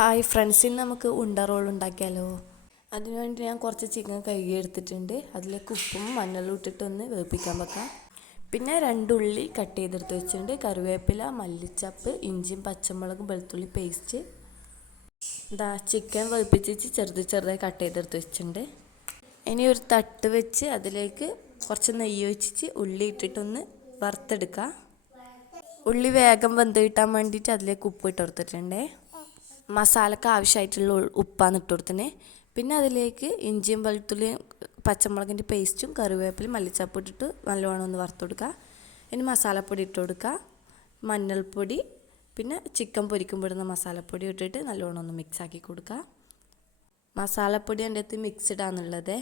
Hi friends, ഇന്ന് നമുക്ക് ഉണ്ട റോൾ ഉണ്ടാക്കിയാലോ. അതിനുവേണ്ടി ഞാൻ കുറച്ച് ചിക്കൻ കഴുകി എടുത്തിട്ടുണ്ട്. അതിലേക്ക് ഉപ്പും മഞ്ഞളും ഇട്ടിട്ടൊന്ന് വേവിപ്പിക്കാൻ വെക്കാം. പിന്നെ 2 ഉള്ളി കട്ട് ചെയ്തെടുത്ത് വെച്ചിട്ടുണ്ട്. കറിവേപ്പില, മല്ലിച്ചപ്പ്, ഇഞ്ചിയും പച്ചമുളകും വെളുത്തുള്ളി പേസ്റ്റ്. ചിക്കൻ വേവിപ്പിച്ച് ചെറുതായി കട്ട് ചെയ്തെടുത്ത് വെച്ചിട്ടുണ്ട്. ഇനി ഒരു തട്ട് വെച്ച് അതിലേക്ക് കുറച്ച് നെയ്യ് ഒഴിച്ച് ഉള്ളി ഇട്ടിട്ടൊന്ന് വറുത്തെടുക്കാം. ഉള്ളി വേഗം വെന്ത് കിട്ടാൻ വേണ്ടിയിട്ട് അതിലേക്ക് ഉപ്പ് ഇട്ട് കൊടുത്തിട്ടുണ്ട്. മസാലക്ക് ആവശ്യമായിട്ടുള്ള ഉപ്പാണ് ഇട്ട് കൊടുത്തത്. പിന്നെ അതിലേക്ക് ഇഞ്ചിയും വെളുത്തുള്ളിയും പച്ചമുളകിൻ്റെ പേസ്റ്റും കറിവേപ്പിലയും മല്ലിച്ചപ്പ് ഇട്ടിട്ട് നല്ലോണം ഒന്ന് വറുത്ത് കൊടുക്കുക. ഇനി മസാലപ്പൊടി ഇട്ട് കൊടുക്കുക, മഞ്ഞൾപ്പൊടി, പിന്നെ ചിക്കൻ പൊരിക്കുമ്പോൾ ഇടുന്ന മസാലപ്പൊടി ഇട്ടിട്ട് നല്ലോണം ഒന്ന് മിക്സാക്കി കൊടുക്കുക. മസാലപ്പൊടി എൻ്റെ അടുത്ത് മിക്സ്ഡ് ആണെന്നുള്ളത്.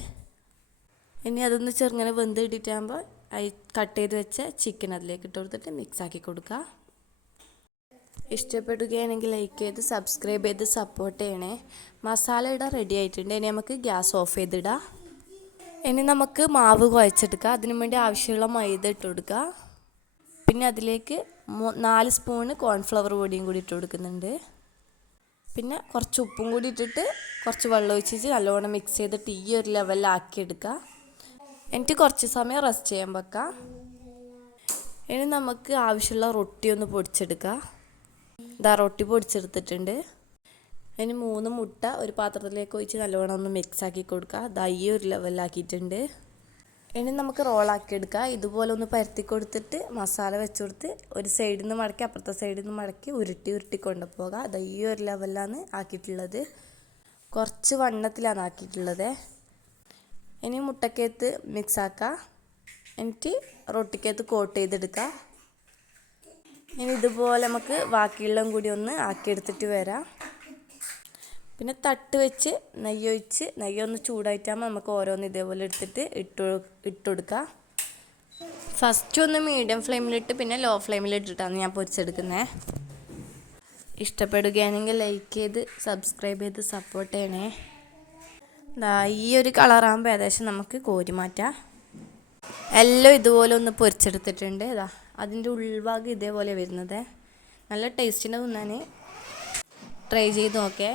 ഇനി അതൊന്ന് ചെറുങ്ങനെ വെന്ത് ഇട്ടിട്ടാകുമ്പോൾ കട്ട് ചെയ്ത് വെച്ച ചിക്കൻ അതിലേക്ക് ഇട്ട് കൊടുത്തിട്ട് മിക്സാക്കി കൊടുക്കുക. ഇഷ്ടപ്പെടുകയാണെങ്കിൽ ലൈക്ക് ചെയ്ത് സബ്സ്ക്രൈബ് ചെയ്ത് സപ്പോർട്ട് ചെയ്യണേ. മസാല ഇടാൻ റെഡി ആയിട്ടുണ്ട്. ഇനി നമുക്ക് ഗ്യാസ് ഓഫ് ചെയ്തിടാം. ഇനി നമുക്ക് മാവ് കുഴച്ചെടുക്കുക. അതിനു വേണ്ടി ആവശ്യമുള്ള മൈദ ഇട്ട് കൊടുക്കുക. പിന്നെ അതിലേക്ക് 4 സ്പൂണ് കോൺഫ്ലവർ പൊടിയും കൂടി ഇട്ട് കൊടുക്കുന്നുണ്ട്. പിന്നെ കുറച്ച് ഉപ്പും കൂടി ഇട്ടിട്ട് കുറച്ച് വെള്ളം ഒഴിച്ചിട്ട് നല്ലോണം മിക്സ് ചെയ്തിട്ട് ഈ ഒരു ലെവലിലാക്കിയെടുക്കുക. എന്നിട്ട് കുറച്ച് സമയം റെസ്റ്റ് ചെയ്യാൻ വെക്കാം. ഇനി നമുക്ക് ആവശ്യമുള്ള റൊട്ടി ഒന്ന് പൊടിച്ചെടുക്കുക. റൊട്ടി പൊടിച്ചെടുത്തിട്ടുണ്ട്. ഇനി 3 മുട്ട ഒരു പാത്രത്തിലേക്ക് ഒഴിച്ച് നല്ലോണം ഒന്ന് മിക്സാക്കി കൊടുക്കുക. ഈ ഒരു ലെവലിലാക്കിയിട്ടുണ്ട്. ഇനി നമുക്ക് റോളാക്കി എടുക്കുക. ഇതുപോലെ ഒന്ന് പരത്തി കൊടുത്തിട്ട് മസാല വെച്ച് കൊടുത്ത് ഒരു സൈഡിൽ നിന്ന് മടക്കി അപ്പുറത്തെ സൈഡിൽ നിന്ന് മടക്കി ഉരുട്ടി കൊണ്ടുപോകുക. ഈ ഒരു ലെവലിലാണ് ആക്കിയിട്ടുള്ളത്. കുറച്ച് വണ്ണത്തിലാണ് ആക്കിയിട്ടുള്ളത്. ഇനി മുട്ടക്കകത്ത് മിക്സാക്കുക. എന്നിട്ട് റൊട്ടിക്കകത്ത് കോട്ട് ചെയ്തെടുക്കുക. ഇനി ഇതുപോലെ നമുക്ക് ബാക്കിയുള്ളതും കൂടി ഒന്ന് ആക്കിയെടുത്തിട്ട് വരാം. പിന്നെ തട്ട് വെച്ച് നെയ്യൊന്ന് ചൂടായിട്ടാകുമ്പോൾ നമുക്ക് ഓരോന്ന് ഇതേപോലെ എടുത്തിട്ട് ഇട്ടുകൊടുക്കുക. ഫസ്റ്റ് ഒന്ന് മീഡിയം ഫ്ലെയിമിലിട്ട് പിന്നെ ലോ ഫ്ലെയിമിലിട്ടിട്ടാണ് ഞാൻ പൊരിച്ചെടുക്കുന്നത്. ഇഷ്ടപ്പെടുകയാണെങ്കിൽ ലൈക്ക് ചെയ്ത് സബ്സ്ക്രൈബ് ചെയ്ത് സപ്പോർട്ട് ചെയ്യണേ. ഈ ഒരു കളറാകുമ്പോൾ ഏകദേശം നമുക്ക് കോരി മാറ്റാം. എല്ലാം ഇതുപോലെ ഒന്ന് പൊരിച്ചെടുത്തിട്ടുണ്ട്. അതിൻ്റെ ഉൾഭാഗം ഇതേപോലെ വരുന്നത്. നല്ല ടേസ്റ്റിന് തിന്നാൻ ട്രൈ ചെയ്ത് നോക്കേ.